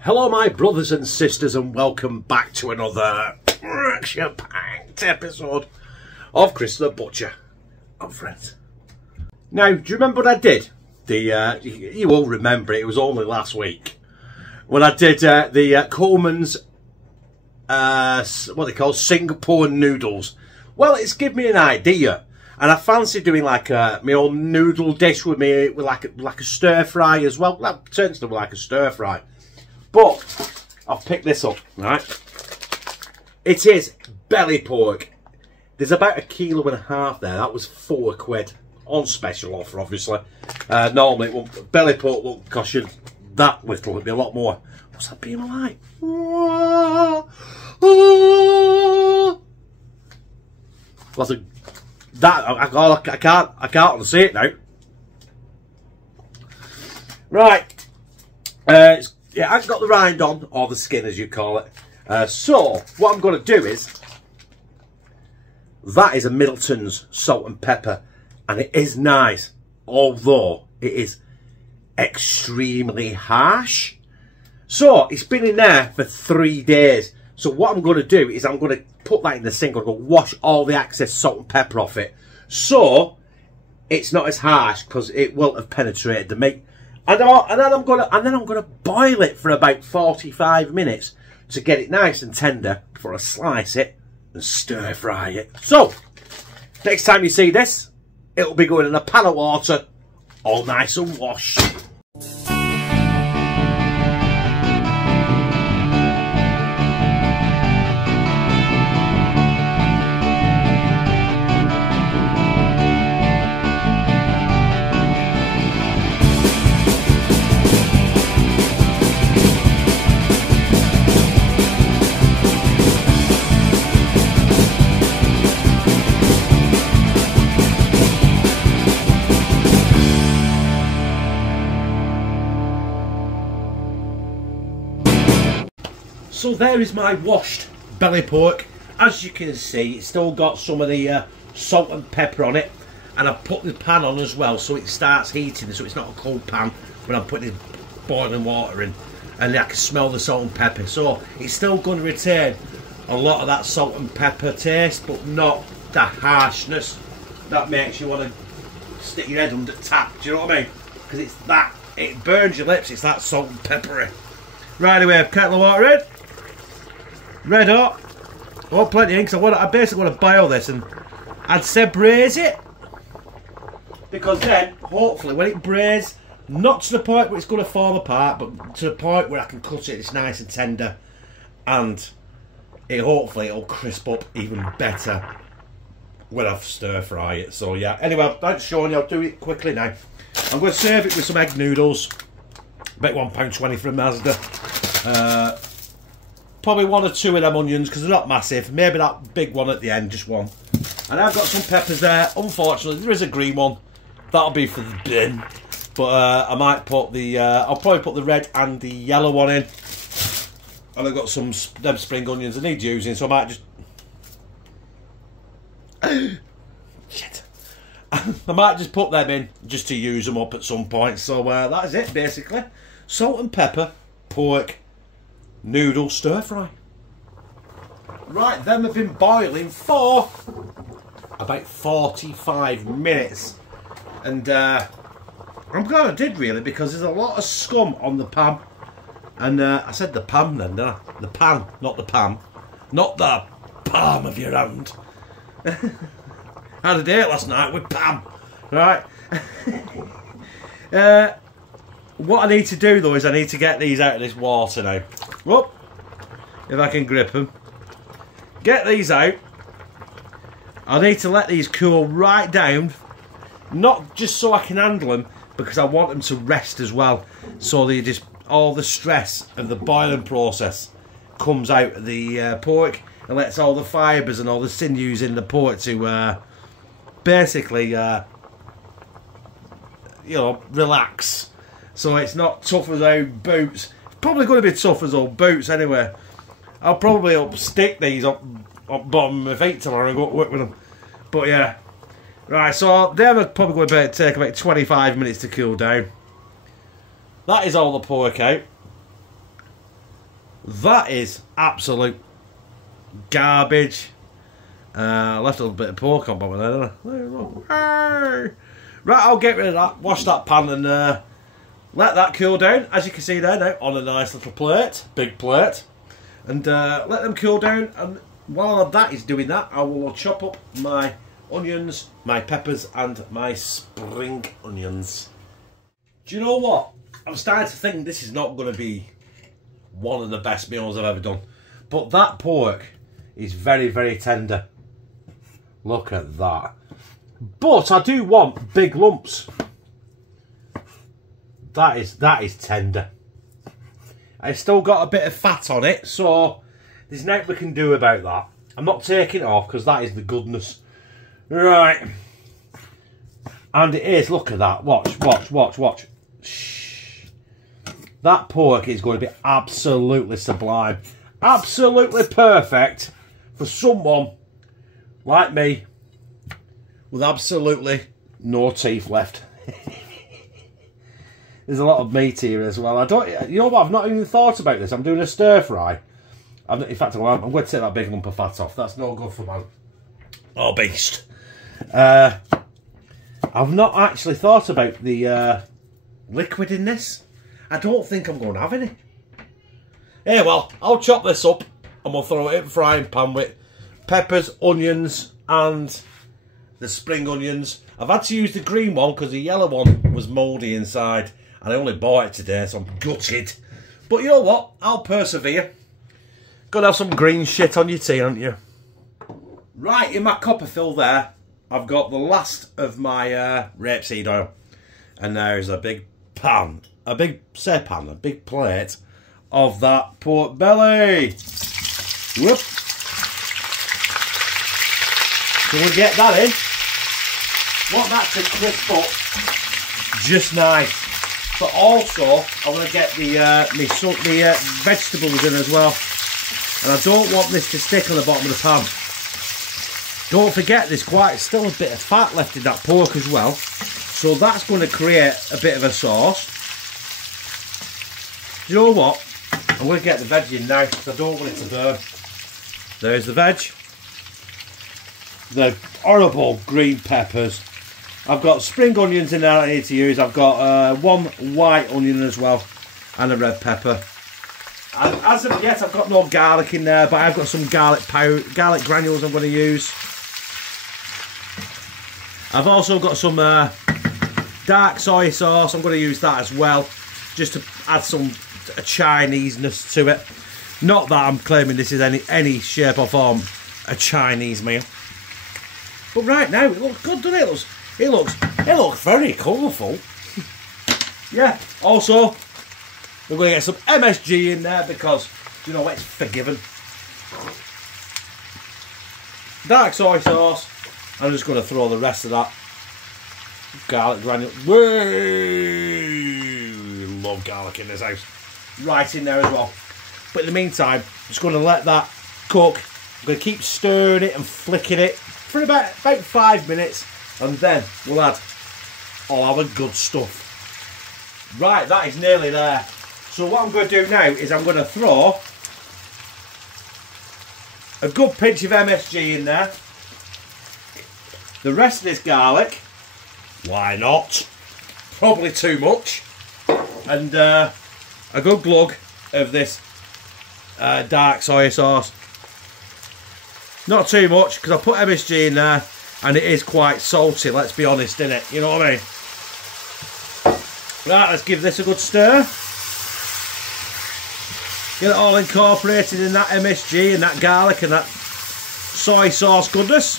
Hello my brothers and sisters, and welcome back to another action-packed episode of Chris the Butcher and Friends. Now, do you remember what I did? You will remember it was only last week when I did the Coleman's what they call Singapore noodles. Well, it's given me an idea, and I fancy doing like my own noodle dish with like a stir fry as well. That turns to like a stir fry. But I've picked this up, right? It is belly pork. There's about 1.5 kilos there. That was £4 on special offer, obviously. Normally, belly pork won't cost you that little. It'd be a lot more. What's that being like? I can't unsee it now. Right. Yeah, I haven't got the rind on, or the skin as you call it. So, what I'm going to do is, that is a Middleton's salt and pepper, and it is nice, although it is extremely harsh. So, it's been in there for 3 days. So what I'm going to do is I'm going to put that in the sink. I'm going to wash all the excess salt and pepper off it, so it's not as harsh, because it will have penetrated the meat. And then I'm gonna boil it for about 45 minutes to get it nice and tender before I slice it and stir fry it. So next time you see this, it'll be going in a pan of water, all nice and washed. So there is my washed belly pork. As you can see, it's still got some of the salt and pepper on it, and I've put the pan on as well, so it starts heating, so it's not a cold pan when I'm putting boiling water in, and I can smell the salt and pepper. So it's still going to retain a lot of that salt and pepper taste, but not the harshness that makes you want to stick your head under tap. Do you know what I mean? Because it's that, it burns your lips. It's that salt and peppery. Right away, kettle of water in. Red hot. Oh, plenty in, because I basically want to boil this, and I'd say braise it, because then hopefully when it braises, not to the point where it's going to fall apart, but to the point where I can cut it, it's nice and tender, and hopefully it'll crisp up even better when I stir fry it. So yeah, anyway, thanks showing you. I'll do it quickly now. I'm going to serve it with some egg noodles, about £1.20 from Mazda. Probably 1 or 2 of them onions, because they're not massive. Maybe that big one at the end, just one. And I've got some peppers there. Unfortunately, there is a green one. That'll be for the bin. But I might put the, I'll probably put the red and the yellow one in. And I've got some them spring onions I need using, so I might just... Shit. I might just put them in, just to use them up at some point. So that is it, basically. Salt and pepper, pork, noodle stir fry. Right, them have been boiling for about 45 minutes, and I'm glad I did, really, because there's a lot of scum on the pan. And I said the pan then, didn't I? The pan, not the pan, not the palm of your hand. Had a date last night with Pam, right? What I need to do though is I need to get these out of this water now. Whoop, if I can grip them. Get these out. I need to let these cool right down. Not just so I can handle them, because I want them to rest as well. So they just, all the stress of the boiling process comes out of the pork and lets all the fibres and all the sinews in the pork to basically, you know, relax. So it's not tough as old boots. It's probably going to be tough as old boots anyway. I'll probably stick these up bottom of my feet tomorrow and go to work with them. But yeah. Right, so they're probably going to take about 25 minutes to cool down. That is all the pork out. That is absolute garbage. I left a little bit of pork on bottom there, didn't I? Right, I'll get rid of that, wash that pan and let that cool down. As you can see there now, on a nice little plate, big plate. And let them cool down, and while that is doing that, I will chop up my onions, my peppers and my spring onions. Do you know what? I'm starting to think this is not going to be one of the best meals I've ever done. But that pork is very, very tender. Look at that. But I do want big lumps. That is tender. It's still got a bit of fat on it, so there's nothing we can do about that. I'm not taking it off because that is the goodness. Right. And it is, look at that. Watch, watch, watch, watch. Shh. That pork is going to be absolutely sublime. Absolutely perfect for someone like me with absolutely no teeth left. There's a lot of meat here as well. You know what? I've not even thought about this. I'm doing a stir fry. In fact, I'm going to take that big lump of fat off. That's no good for man or beast. I've not actually thought about the liquid in this. I don't think I'm going to have any. Yeah, well, I'll chop this up and we'll throw it in the frying pan with peppers, onions and the spring onions. I've had to use the green one because the yellow one was mouldy inside and I only bought it today, so I'm gutted. But you know what? I'll persevere. Gotta have some green shit on your tea, haven't you? Right, in my copper fill there, I've got the last of my rapeseed oil. And there's a big pan, a big plate of that pork belly. Whoop. So we'll get that in. Want that to crisp up just nice. But also, I want to get the vegetables in as well. And I don't want this to stick on the bottom of the pan. Don't forget, there's still a bit of fat left in that pork as well. So that's going to create a bit of a sauce. Do you know what? I'm going to get the veg in now because I don't want it to burn. There's the veg. The horrible green peppers. I've got spring onions in there I need to use. I've got one white onion as well and a red pepper. And as of yet, I've got no garlic in there, but I've got some garlic granules I'm going to use. I've also got some dark soy sauce. I'm going to use that as well, just to add some Chineseness to it. Not that I'm claiming this is any shape or form a Chinese meal. But right now, it looks good, doesn't it? It looks very colourful. Yeah. Also, we're going to get some MSG in there because, you know, it's forgiven. Dark soy sauce. I'm just going to throw the rest of that garlic granule. We love garlic in this house. Right in there as well. But in the meantime, I'm just going to let that cook. I'm going to keep stirring it and flicking it for about 5 minutes. And then we'll add all our good stuff. Right, that is nearly there. So what I'm going to do now is I'm going to throw a good pinch of MSG in there. The rest of this garlic, why not? Probably too much. And a good glug of this dark soy sauce. Not too much because I put MSG in there. And it is quite salty, let's be honest, innit? You know what I mean? Right, let's give this a good stir. Get it all incorporated in that MSG and that garlic and that soy sauce goodness.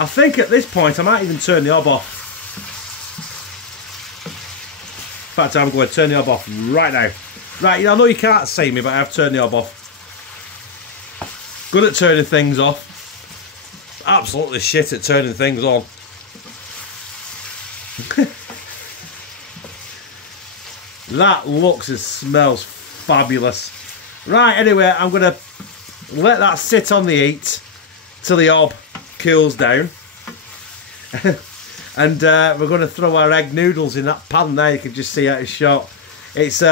I think at this point I might even turn the hob off. In fact, I'm going to turn the hob off right now. Right, I know you can't see me, but I have turned the hob off. Good at turning things off. Absolutely shit at turning things on. That looks and smells fabulous. Right, anyway, I'm going to let that sit on the heat till the hob cools down. And we're going to throw our egg noodles in that pan there. You can just see out a shot. It's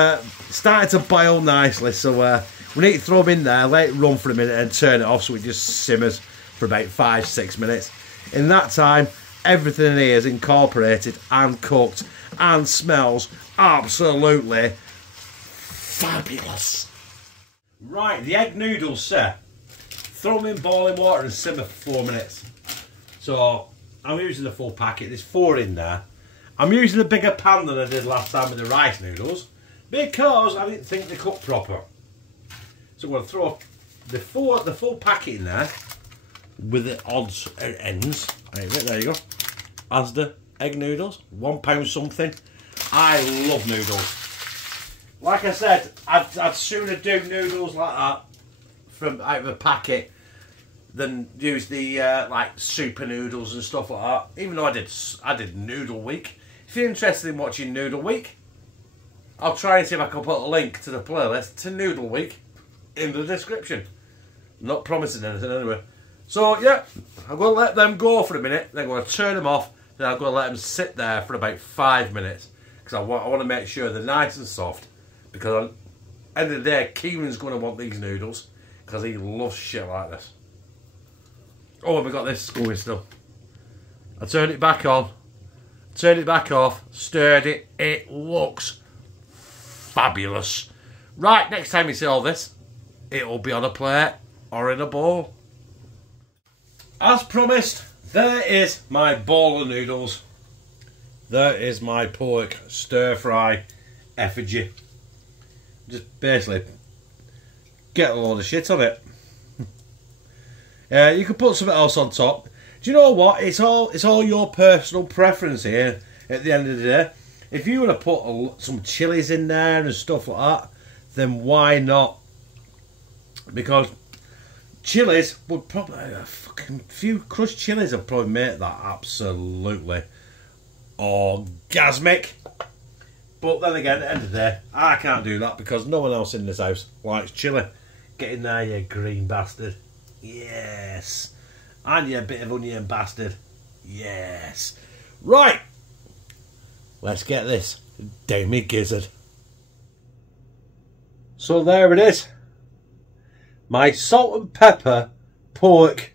starting to boil nicely, so we need to throw them in there, let it run for a minute and turn it off so it just simmers for about 5-6 minutes. In that time, everything in here is incorporated and cooked and smells absolutely fabulous. Right, the egg noodles, sir. Throw them in boiling water and simmer for 4 minutes. So I'm using the full packet. There's 4 in there. I'm using a bigger pan than I did last time with the rice noodles because I didn't think they cooked proper. So I'm going to throw the full packet in there with the odds ends. There you go. Asda egg noodles, £1 something. I love noodles. Like I said, I'd sooner do noodles like that from out of a packet than use the like super noodles and stuff like that. Even though I did Noodle Week. If you're interested in watching Noodle Week, I'll try and see if I can put a link to the playlist to Noodle Week in the description. Not promising anything anyway. So yeah, I'm going to let them go for a minute. Then I'm going to turn them off. Then I'm going to let them sit there for about 5 minutes because I want to make sure they're nice and soft. Because at the end of the day, Kieran's going to want these noodles because he loves shit like this. Oh, and we got this going still. I turned it back on, turned it back off, stirred it. It looks fabulous. Right, next time you see all this, it'll be on a plate or in a bowl. As promised, there is my bowl of noodles. There is my pork stir-fry effigy. Just basically get a load of shit on it. You could put something else on top. Do you know what? It's all your personal preference here. At the end of the day, if you want to put some chilies in there and stuff like that, then why not? Because chilies would probably a fucking few crushed chilies would probably make that absolutely orgasmic. But then again, at the end of the day, I can't do that because no one else in this house likes chili. Get in there, you green bastard. Yes. And you bit of onion bastard. Yes. Right. Let's get this down me gizzard. So there it is. My salt and pepper, pork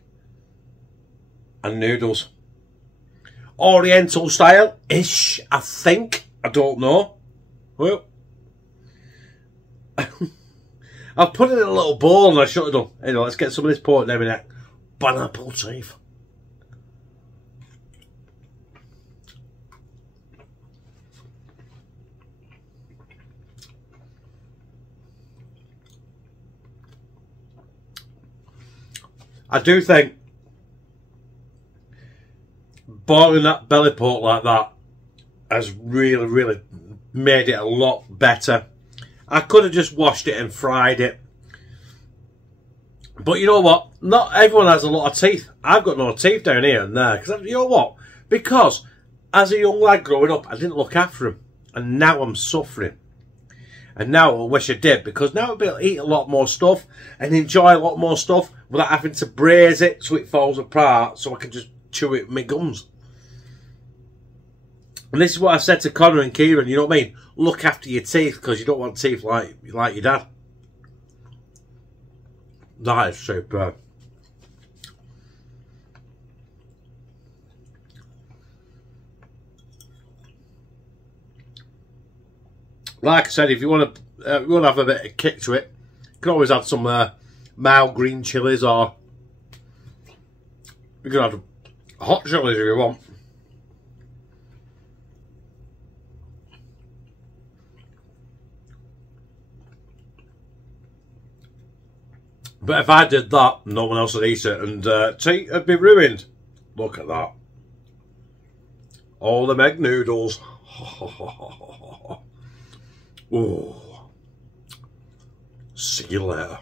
and noodles. Oriental style-ish, I think. I don't know. Well, I've put it in a little bowl and I shut it up. Anyway, let's get some of this pork down in that pineapple teeth. I do think boiling that belly pork like that has really made it a lot better. I could have just washed it and fried it. But you know what? Not everyone has a lot of teeth. I've got no teeth down here and there. Because you know what? Because as a young lad growing up, I didn't look after them. And now I'm suffering. And now I wish I did. Because now I'll be able to eat a lot more stuff and enjoy a lot more stuff without having to braise it so it falls apart so I can just chew it with my gums. And this is what I said to Connor and Kieran, you know what I mean? Look after your teeth because you don't want teeth like your dad. That is superb. Like I said, if you want to have a bit of kick to it, you can always add some mild green chilies, or you can add hot chilies if you want. But if I did that, no one else would eat it, and tea would be ruined. Look at that. All them egg noodles. Oh. See you later.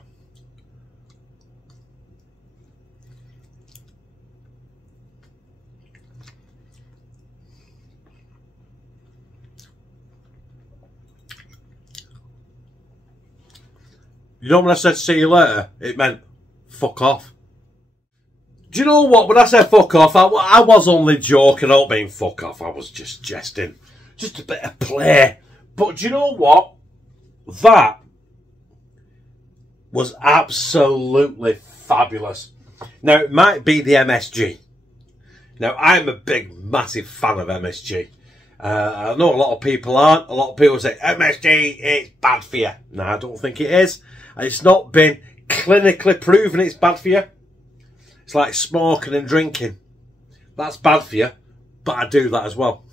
You know when I said see you later, it meant fuck off. Do you know what? When I said fuck off, I was only joking. I don't mean fuck off. I was just jesting. Just a bit of play. But do you know what? that was absolutely fabulous. Now, it might be the MSG. Now, I'm a big, massive fan of MSG. I know a lot of people aren't. A lot of people say, MSG, it's bad for you. No, I don't think it is. It's not been clinically proven it's bad for you. It's like smoking and drinking. That's bad for you, but I do that as well.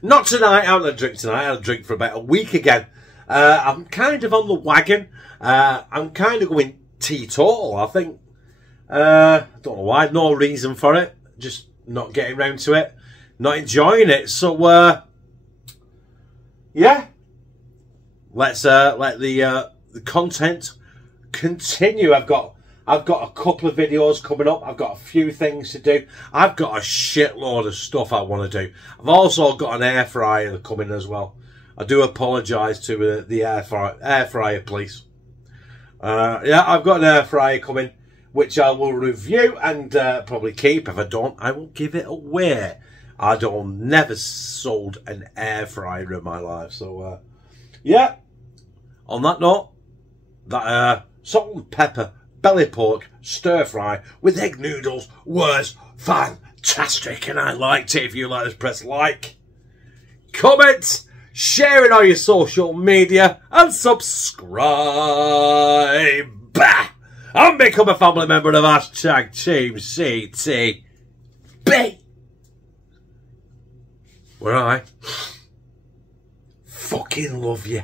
Not tonight. I haven't had a drink tonight. I had a drink for about a week again. I'm kind of on the wagon. I'm kind of going teetotal, I think. I don't know why. No reason for it. Just not getting round to it. Not enjoying it. So, yeah. Let's let the content continue. I've got a couple of videos coming up. I've got a few things to do. I've got a shitload of stuff I want to do. I've also got an air fryer coming as well. I do apologise to the air fryer, please. Yeah, I've got an air fryer coming, which I will review and probably keep. If I don't, I will give it away. I don't never sold an air fryer in my life. So, yeah. On that note, that salt and pepper belly pork stir fry with egg noodles was fantastic, and I liked it. If you like this, press like, comment, share it on your social media, and subscribe. And become a family member of #TeamCTB. Where I fucking love you.